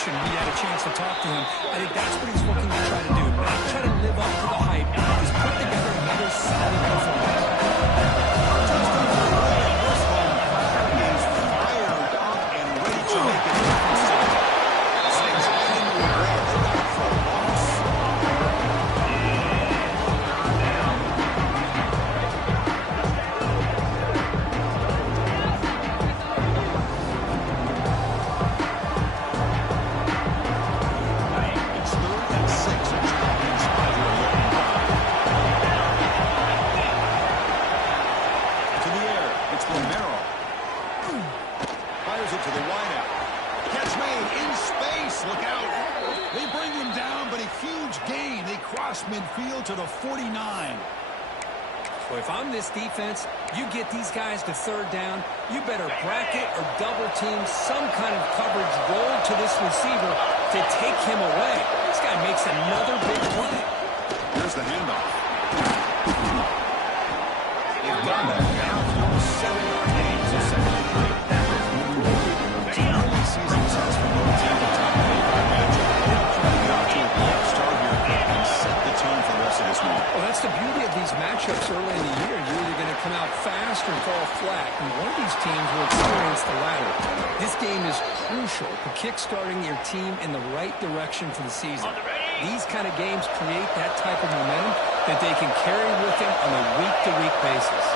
mentioned, we had a chance to talk to him. I think that's what he's looking to try to do. Not try to live up to the hype. Just put together another solid performance. He's fired up and ready to make a difference today. Saints heading to regret that for a loss. It's 3rd and 6 as Falcons are looking by. To the air, it's Romero. Fires it to the wideout. Catch made in space. Look out. They bring him down, but a huge gain. They cross midfield to the 49. Well, if I'm this defense, you get these guys to 3rd down, you better bracket or double team some kind of coverage roll to this receiver to take him away. This guy makes another big play. Here's the handoff. They've done that now for 7 games of second degree. It's an early season test for both teams in top 8 matchup. They're out to a black start here and set the tone for the rest of this one. Well, that's the beauty of these matchups early in the year. You're either going to come out fast or fall flat, and one of these teams will experience the latter. This game is crucial for kickstarting your team in the right direction for the season. These kind of games create that type of momentum that they can carry with them on a week-to-week basis.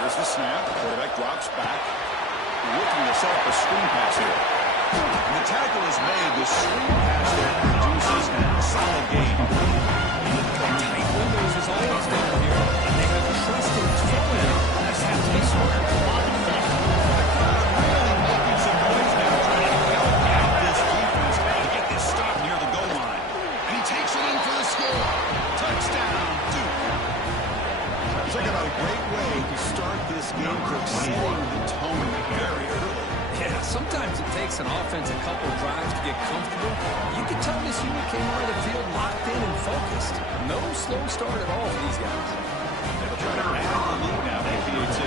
Here's the snap. Quarterback drops back. Looking to set up a screen pass here. And the tackle is made. The screen pass there produces a solid gain. Tight windows is always down here, and they have trusted throwing it. This has to be smart. Really making some noise now, trying to help out this defense to get this stop near the goal line. And he takes it in for the score. Touchdown, Duke. Talk about a great way to start this game, setting the tone very early. Yeah, sometimes it takes an offense a couple of drives to get comfortable. You can tell this unit came out of the field locked in and focused. No slow start at all for these guys. They'll try to add the lead now for PAT.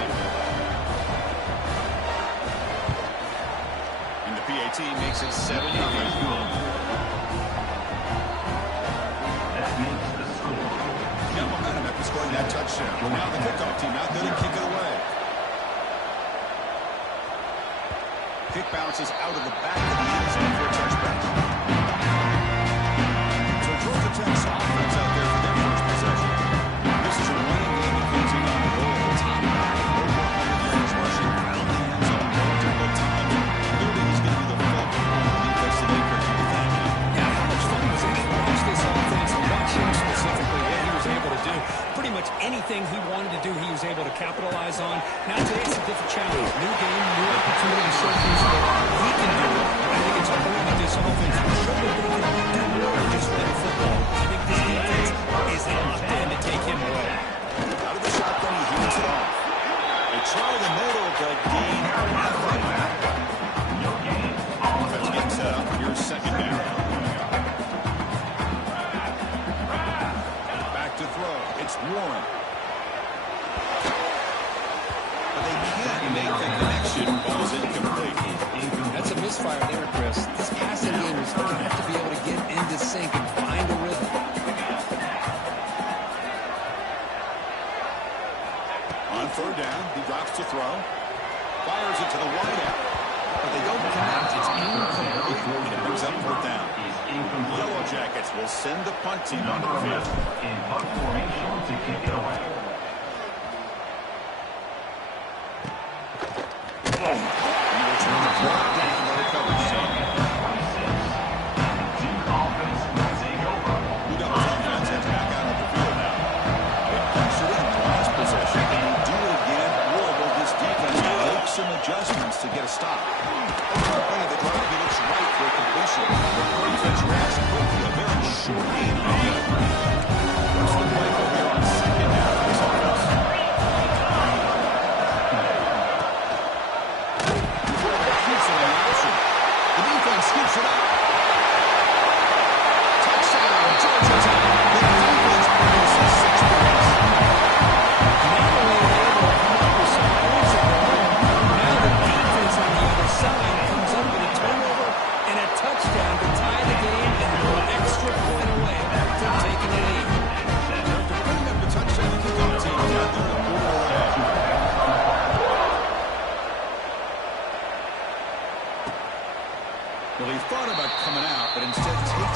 And the PAT makes it 7-0. Got momentum after scoring that touchdown. Now the kickoff team out there to kick it away. Kick bounces out of the back of the end zone for a touchback. So Georgia Tech's offense out there for their first possession. This is a running game defensing on the goal. Top back, over 100 yards rushing around the end zone multiple times. Clearly he's going to be the focal point of the defense today, Chris. What do you think? Yeah, how much fun was it to watch this offense and watch him specifically, what he was able to do. Pretty much anything he wanted to do, he was able to capitalize on. Now today it's a different challenge. New game, new opportunity to show things that he can do. I think it's important that this offense show that they can do more than just play football. I think this defense is locked in to take him away. Out of the shotgun, he hands it off. They try the middle, but gain nothing. Offense getting set up. Here's second down. Back to throw. It's Warren. But they can't make the connection. Ball's incomplete. That's a misfire there, Chris. This passing game is going to have to be able to get into sync and find a rhythm. On 3rd down, he drops to throw. Fires it to the wideout. But they don't connect. It's incomplete. And it brings up 4th down. Yellow Jackets will send the punt team onto the field. In punt formation to kick it away. And he will turn the clock down by the coverage team. Blue Devils offense heads back out of the field now. They pressured in the last possession. And do it again. Louisville, this defense makes some adjustments to get a stop. Playing the drive, he looks right for a completion. The defense reacts quickly. A very short game. What's the play over here on second down for this offense? Keeps it in action. The defense scoops it up. Touchdown, Georgia Tech. The defense produces 6 points. Not only are they able to come up with some points of their own, now the defense on the other side comes up with a turnover and a touchdown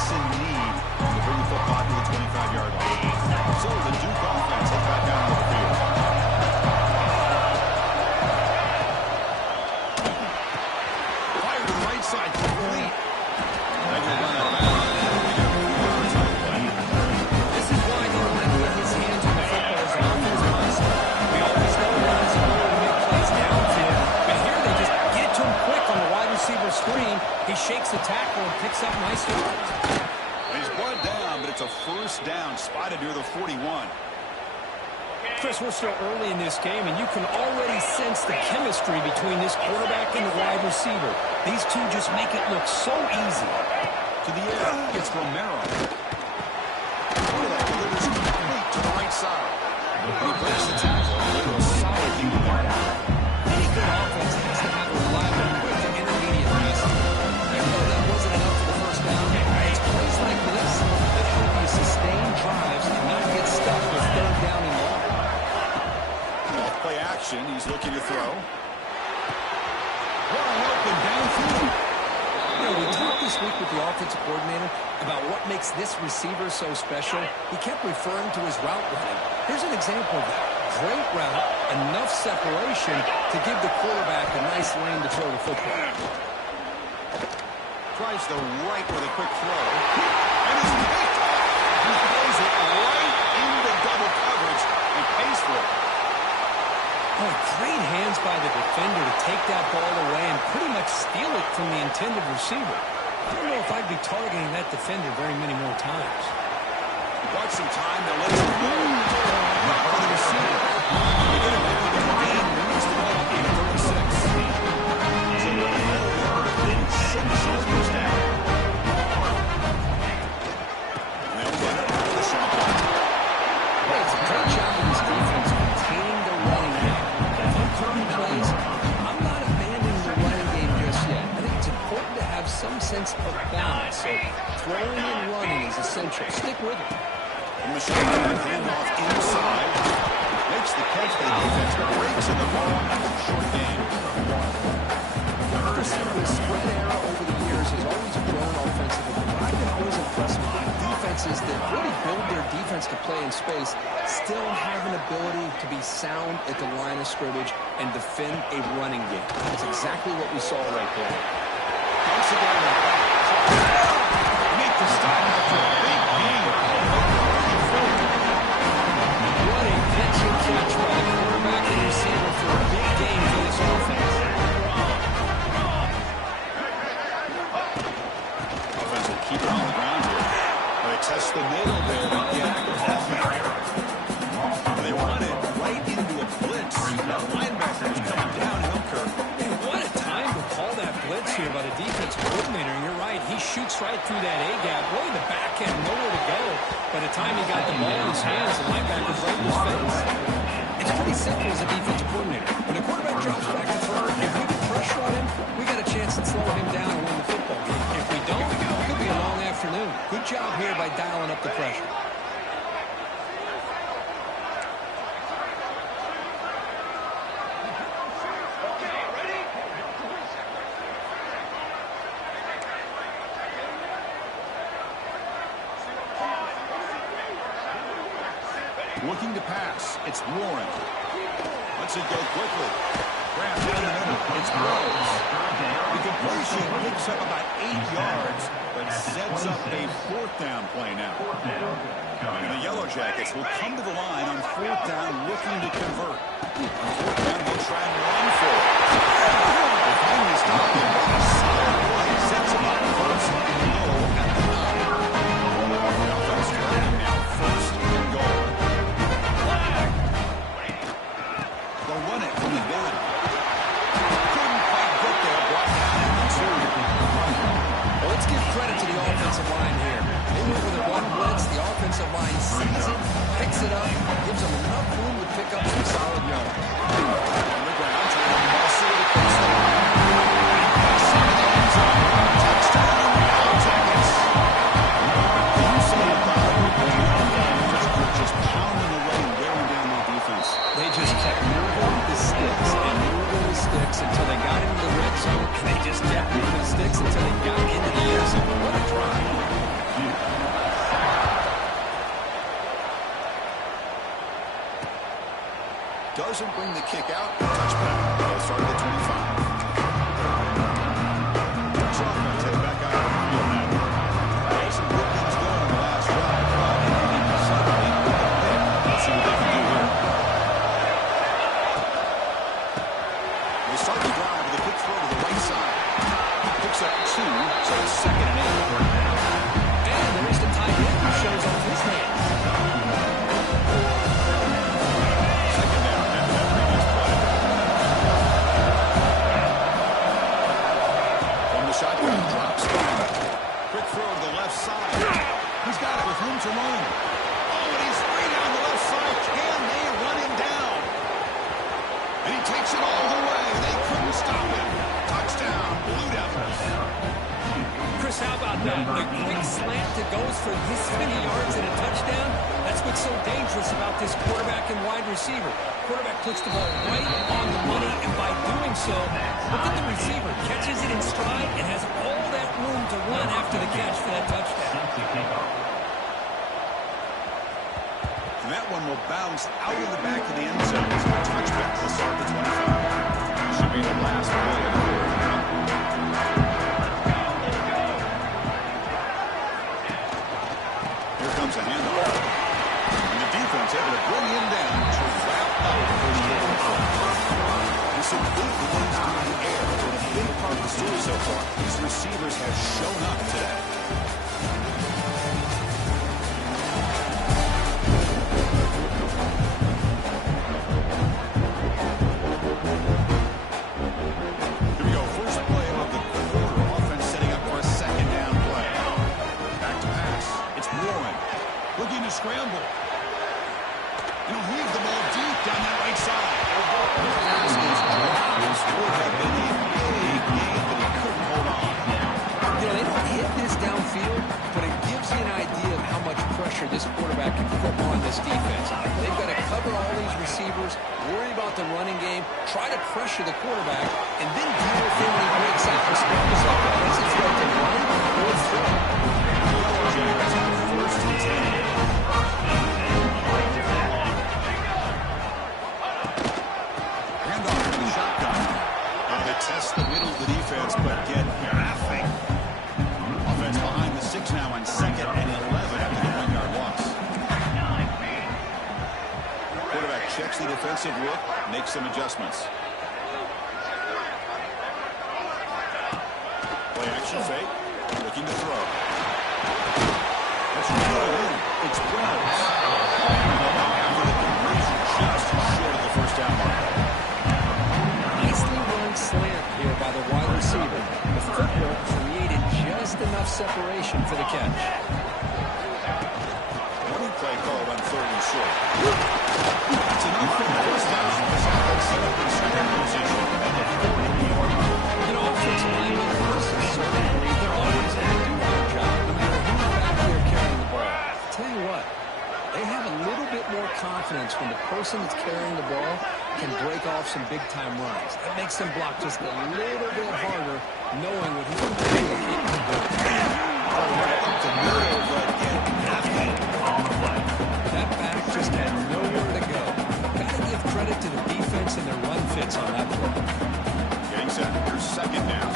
weeks in need to bring the football to the 25-yard line. So the Duke offense heads back out onto the field. Fire to the right side, complete. That will run out of bounds. This is why he wanted to get his hands on the football as an offensive monster. We always know he has a goal to make plays downfield, but here they just get it to him quick on the wide receiver screen. He shakes the tackle and picks up nice yards. He's brought down, but it's a first down spotted near the 41. Chris, we're still early in this game, and you can already sense the chemistry between this quarterback and the wide receiver. These two just make it look so easy. To the air, it's Romero. Quarterback delivers complete to the right side. He breaks the tackle into a solid unit. Any good offense has to have a reliable quick to intermediate passing. Even though that wasn't enough for the first down, it's plays like this that help you sustain drives and not get stuck with third down and long. Off play action, he's looking to throw. Wide open downfield. You know, we talked this week with the offensive coordinator about what makes this receiver so special. He kept referring to his route running. Here's an example of that. Great route, enough separation to give the quarterback a nice lane to throw the football. Tries the right with a quick throw. And he's picked off. He throws it right into double coverage and pays for it. Oh, great hands by the defender to take that ball away and pretty much steal it from the intended receiver. I don't know if I'd be targeting that defender very many more times. Got some time to let it go. Not for the receiver. They get it back in the game. Moves the ball in 36. So the ball then 6 yards down. And they'll run it out of the shotgun. Hey, it's a great job of this defense containing the running game. On current plays, I'm not abandoning the running game just yet. I think it's important to have some sense of balance. So throwing and running is essential. Stick with it. From the shotgun, handoff inside. Makes the catch for the defense, but breaks in the ball after a short game. After seeing the spread era over the years has always grown offensively. But I've been always impressed by defenses that really build their defense to play in space, still have an ability to be sound at the line of scrimmage and defend a running game. That's exactly what we saw right there. Dumps it down the back. Make the stop after a big game. What a pitch and catch by the quarterback and receiver for a big game for this offense. Offense will keep it on the ground here. They test the middle there to get they want it right into a blitz. The linebacker's coming downhill, Kirk. And what a time to call that blitz here by the defense coordinator. And you're right, he shoots right through that A-gap. Really, the back end, nowhere to go. By the time he got the ball in his hands, the linebacker's right in his face. It's pretty simple as a defensive coordinator. When the quarterback drops back to throw, if we get pressure on him, we got a chance to slow him down and win the football game. If we don't, it could be a long afternoon. Good job here by dialing up the pressure. Looking to pass. It's Warren. Lets it go quickly. Grab down the middle. It's Rose. The completion picks up about 8 yards, but sets up a fourth down play now. And the Yellow Jackets will come to the line on fourth down looking to convert. On fourth down, they'll try and run for it. They finally stop him. Solid play. Sets him up first and goal at the 9. The offense running now first and goal. They'll run it from the gun. Couldn't quite get there. Brought down at the 2. Well, let's give credit to the offensive line here. They went with a run blitz. The offensive line sees it, picks it up, gives them enough room to pick up some solid yards. On the ground, trying to muscle it across the line. Touchdown, Yellow Jackets. The use of the just pounding away and wearing down their defense. They just kept moving the sticks and moving the sticks until they got into the red zone, and they just kept moving the sticks until they got into the end zone. What a drive. doesn't bring the kick out. Touchback. They'll start at the 25. Ducks offense head back out on the field now. They had some good things going on the last drive, but ended suddenly with a pick. Let's see what they can do here. They start the drive with a quick throw to the right side. Picks up 2, so it's 2nd and 8. And there is the tight end who shows off his hands. Second down after that previous play. From the shotgun, drops back. Quick throw to the left side. He's got it with room to run. Oh, and he's way down the left side. Can they run him down? And he takes it all the way. They couldn't stop him. Touchdown, Blue Devils. Chris, how about that? A quick slant that goes for this many yards and a touchdown. That's what's so dangerous about this quarterback and wide receiver. Quarterback puts the ball right on the money, and by doing so, look at the receiver. Catches it in stride and has all that room to run after the catch for that touchdown. And that one will bounce out of the back of the end zone. So a touchback to start the 25. Should be the last play of the quarter. Here comes a handoff. And the defense able to bring him down to wrap up first down. This completely runs through the air. But a big part of the story so far, these receivers have shown up today. Here we go. First play of the quarter. Offense setting up for a 2nd down play. Back to pass. It's Warren. Looking to scramble. And he'll heave the ball deep down that right side. The pass is dropped. This would have been a big gain, but he couldn't hold on. You know, they don't hit this downfield, but it gives you an idea of how much pressure this quarterback can put on this defense. They've got to cover all these receivers, worry about the running game, try to pressure the quarterback, and then deal with him when he breaks out. Regardless of whether it's throw to run or throw. Jaguars have first and 10. Handoff to the shotgun. They test the middle of the defense, but get nothing. Offense behind the 6 now on 2nd and 11 after the 1-yard loss. Quarterback checks the defensive look, makes some adjustments. Play action fake, looking to throw. That's really in. It's Wells. After the conversion, just short of the first down mark. Nicely run slant here by the wide receiver. The footwork created just enough separation for the catch. Running play called on 3rd and short. That's enough for the first down. This offense set up in second position at the 40-yard line. You know, offensive linemen, certainly, they're always going to do their job, no matter who's back there carrying the ball. Tell you what, they have a little bit more confidence when the person that's carrying the ball can break off some big-time runs. That makes them block just a little bit harder, knowing what he's going to do. Up the middle, but again, nothing on the play. That back just had nowhere to go. Got to give credit to the defense and their run fits on that play. Getting set. Here's 2nd down.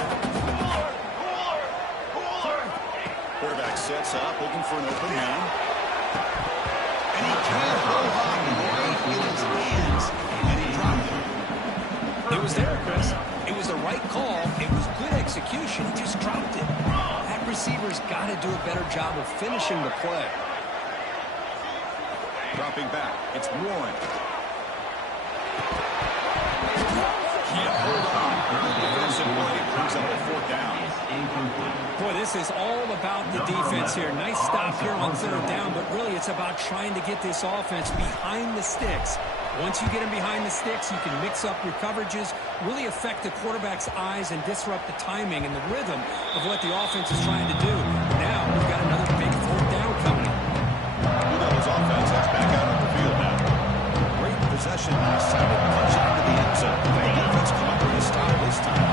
Quarterback sets up, looking for an open man. And he can't hold on right in his hands, and he dropped it. It was there, Chris. It was the right call. It was good execution. He just dropped it. That receiver's got to do a better job of finishing the play. Dropping back. It's Warren. Can't hold on. Defensive play brings up a 4th down. Boy, this is all about the defense here. Nice stop here on 3rd down, but really it's about trying to get this offense behind the sticks. Once you get them behind the sticks, you can mix up your coverages, really affect the quarterback's eyes and disrupt the timing and the rhythm of what the offense is trying to do. Now we've got another big 4th down coming. Blue Devils offense that's back out on the field now. Great possession last time. It punch it into the end zone. The defense come up with a stop this time.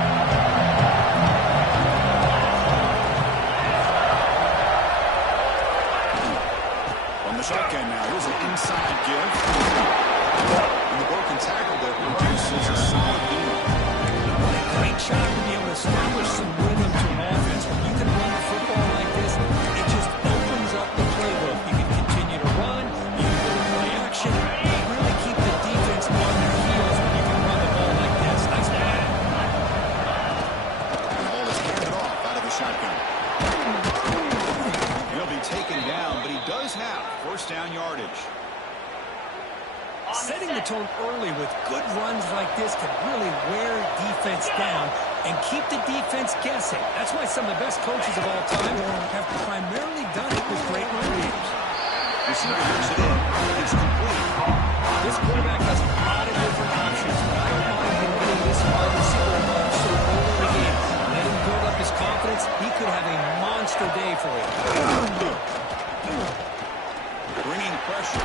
From the shotgun now, here's an inside give. And the broken tackle there produces a solid gain. What a great job to be able to establish some rhythm to an offense. When you can run the football like this, it just opens up the playbook. You can continue to run, you can go to play action, and really keep the defense on their heels when you can run the ball like this. Nice play. The ball is handed off out of the shotgun. He'll be taken down, but he does have first down yardage. Setting the tone early with good runs like this can really wear defense down and keep the defense guessing. That's why some of the best coaches of all time have primarily done it with great run games. Receiver hits it in. It's complete. This quarterback has a lot of different options, but I don't mind him getting this wide receiver involved so early in the game. Let him build up his confidence. He could have a monster day for you. Bringing pressure.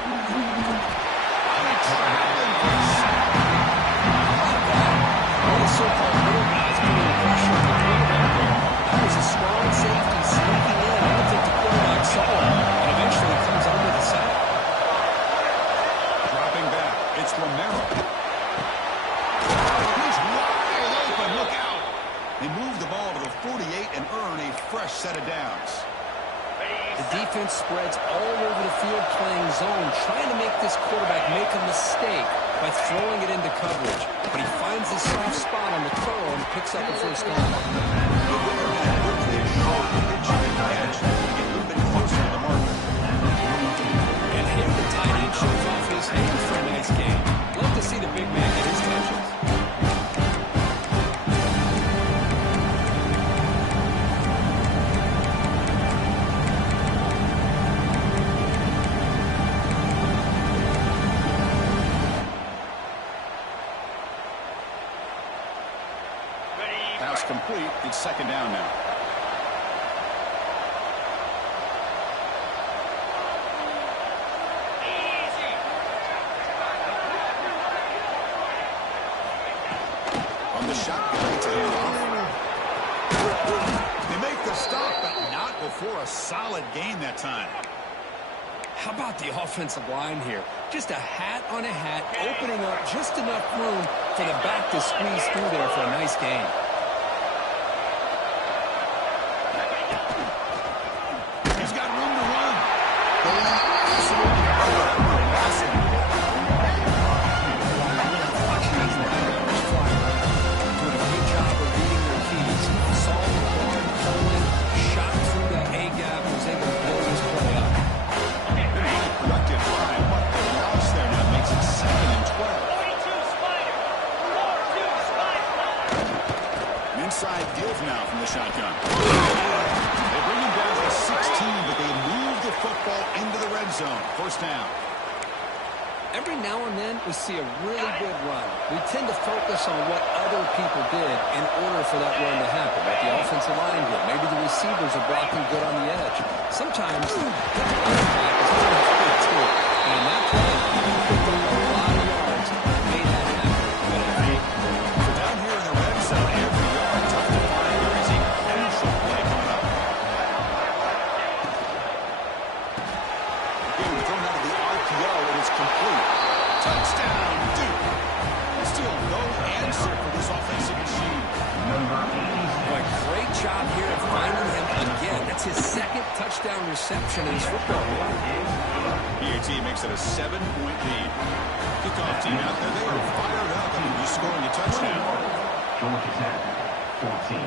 All the so-called little guys putting pressure on the quarterback there. That was a strong safety sneaking in. I don't think the quarterback saw it, and eventually comes under the sack. Dropping back. It's Romero. He's wide open. Look out. They move the ball to the 48 and earn a fresh set of downs. The defense spreads all over the field playing zone, trying to make this quarterback make a mistake by throwing it into coverage. But he finds the soft spot on the throw and picks up the first down. The winner man quickly a short pitch and catch to get a little bit closer to the marker. And here the tight end shows off his hands for a nice game. Love to see the big man get his touches. Pass complete. It's second down now. On the shotgun, it's a handoff. They make the stop, but not before a solid gain that time. How about the offensive line here? Just a hat on a hat, opening up just enough room for the back to squeeze through there for a nice gain. He's got room to run. Absolutely massive. Watching these linebackers fly around, doing a good job of reading their keys. Saw the ball pulling, shot through that A-gap, and was able to blow this play up. Productive line, but the loss there now makes it 2nd and 12. An inside give now from the shotgun. They bring him down to the 16, but they move the football into the red zone. First down. Every now and then, we see a really good run. We tend to focus on what other people did in order for that run to happen, what the offensive line did. Maybe the receivers are blocking good on the edge. Sometimes, the running back is going to have to too. And in that play, he picked up a lot of yards and made that happen. So down here in the red zone, every yard tough to find. There is a crucial play coming up. Getting thrown out of the RPO, it is complete. Touchdown, Duke. Still no answer for this offensive machine. Boy, great job here of finding him again. That's his second touchdown reception in his football game. PAT makes it a 7-point lead. Kickoff team out there, they are fired up and be scoring a touchdown. Georgia Tech, 14.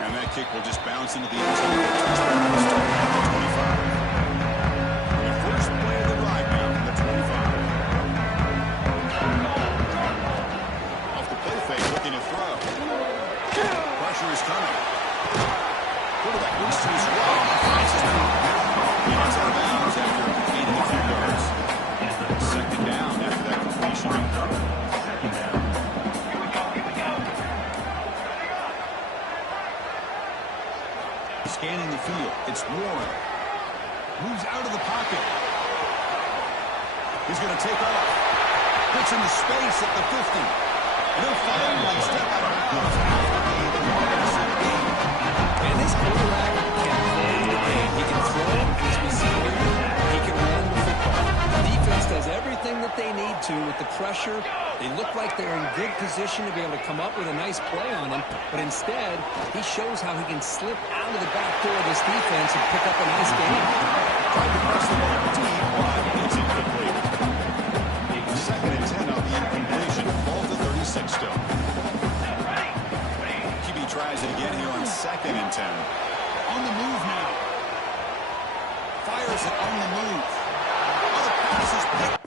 And that kick will just bounce into the end zone. Touchdown start at the 25. The first play of the drive now from the 25. Off the play fake, looking to throw. Pressure is coming. Quarterback looks to his right. Finds his man. He gets out of bounds after gaining a few yards. Second down after that completion. Second down. Scanning the field. It's Warren. Moves out of the pocket. He's going to take off. Puts into space at the 50. And he'll finally step out of bounds. And this quarterback can play the game. He can throw, as we see here. He can run the football. The defense does everything that they need to with pressure. They look like they're in good position to be able to come up with a nice play on him, but instead, he shows how he can slip out of the back door of this defense and pick up a nice gain. Tried to press the ball deep, but it's incomplete. Second and 10 on the incompletion. Ball to 36 still. QB tries it again here on second and 10. On the move now. Fires it on the move. Oh, the pass is picked.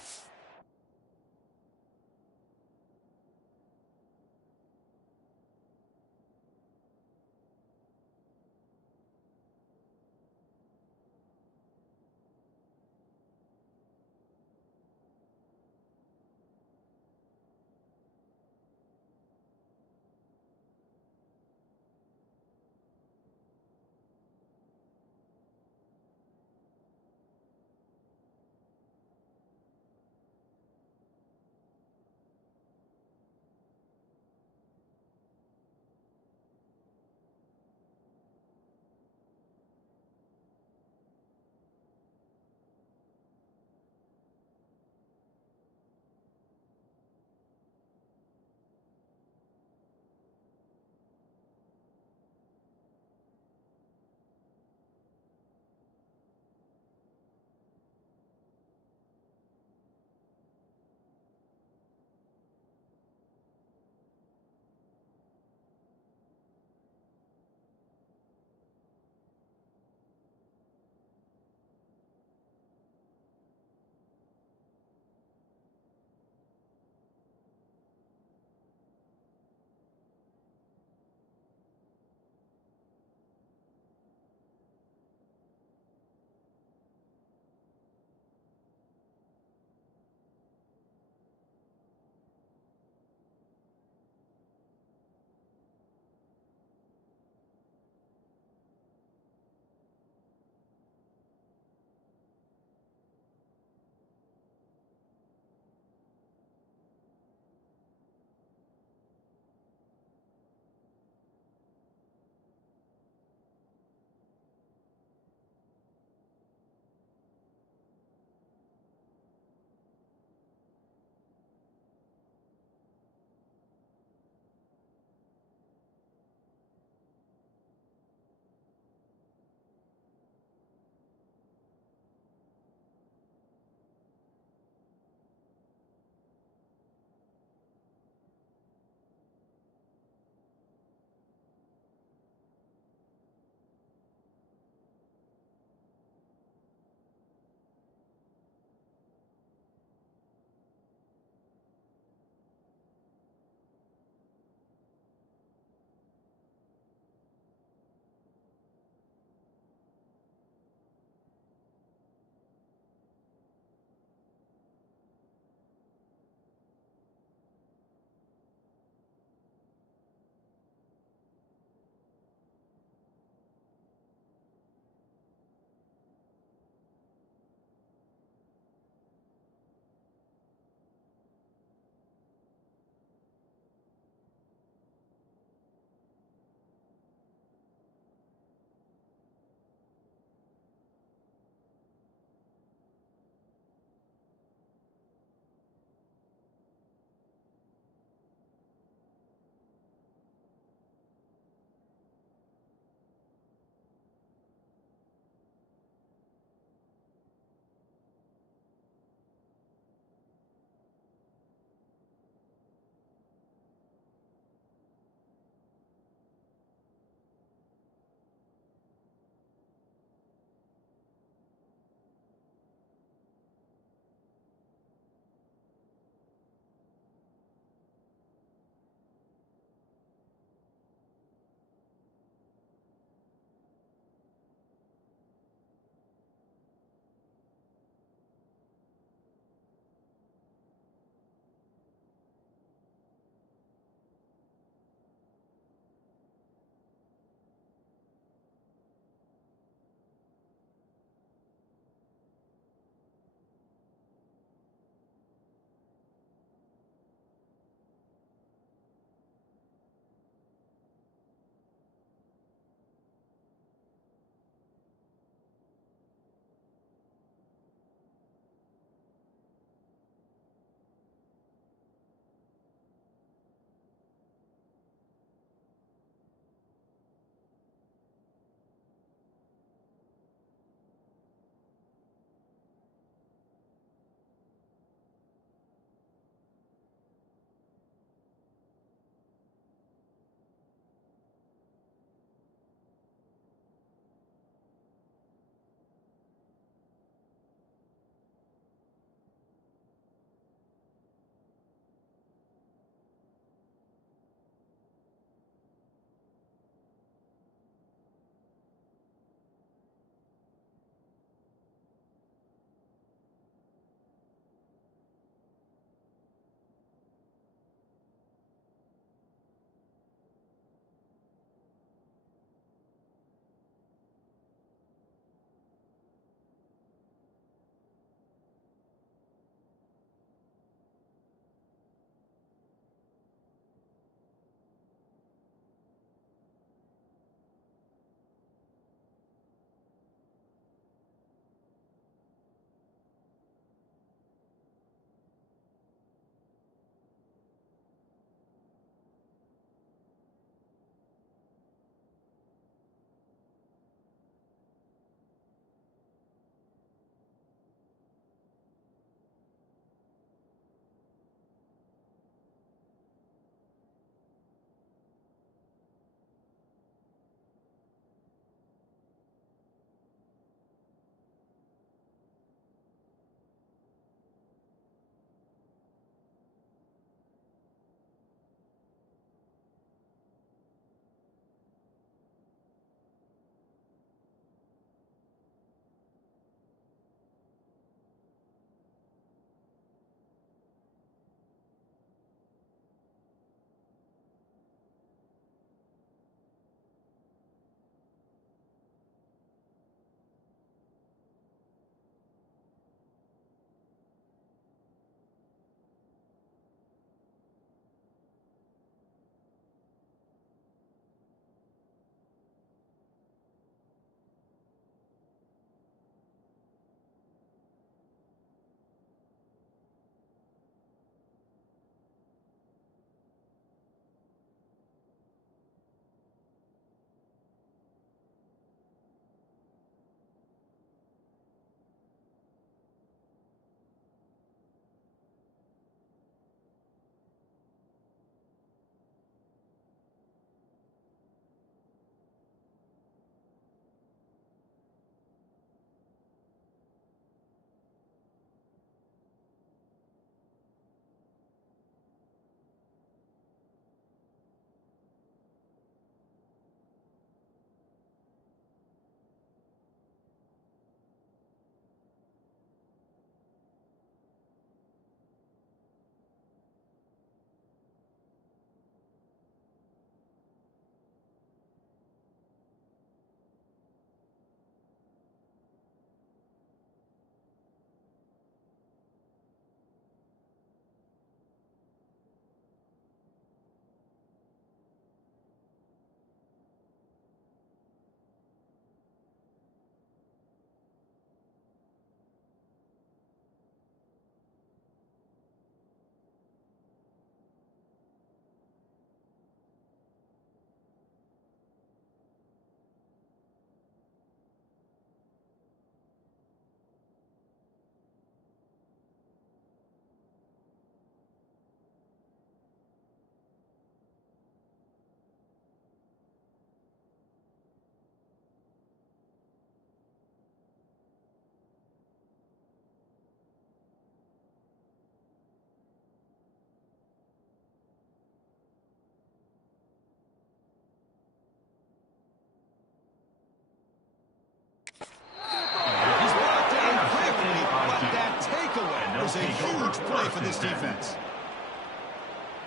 is a huge play for this defense.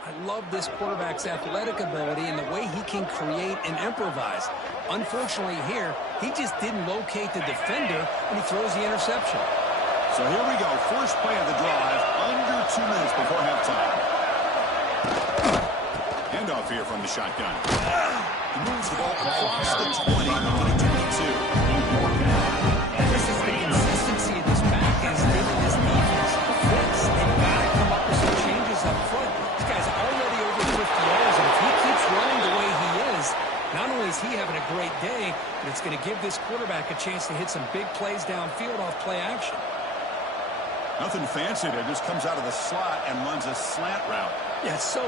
I love this quarterback's athletic ability and the way he can create and improvise. Unfortunately here, he just didn't locate the defender, and he throws the interception. So here we go. First play of the drive, under 2 minutes before halftime. Handoff here from the shotgun. He moves the ball across the 20 to the 22. This is the consistency of this back is giving this defense fits. They've got to come up with some changes up front. This guy's already over 50 yards, and if he keeps running the way he is, not only is he having a great day, but it's going to give this quarterback a chance to hit some big plays downfield off play action. Nothing fancy there. Just comes out of the slot and runs a slant route. Yeah, it's so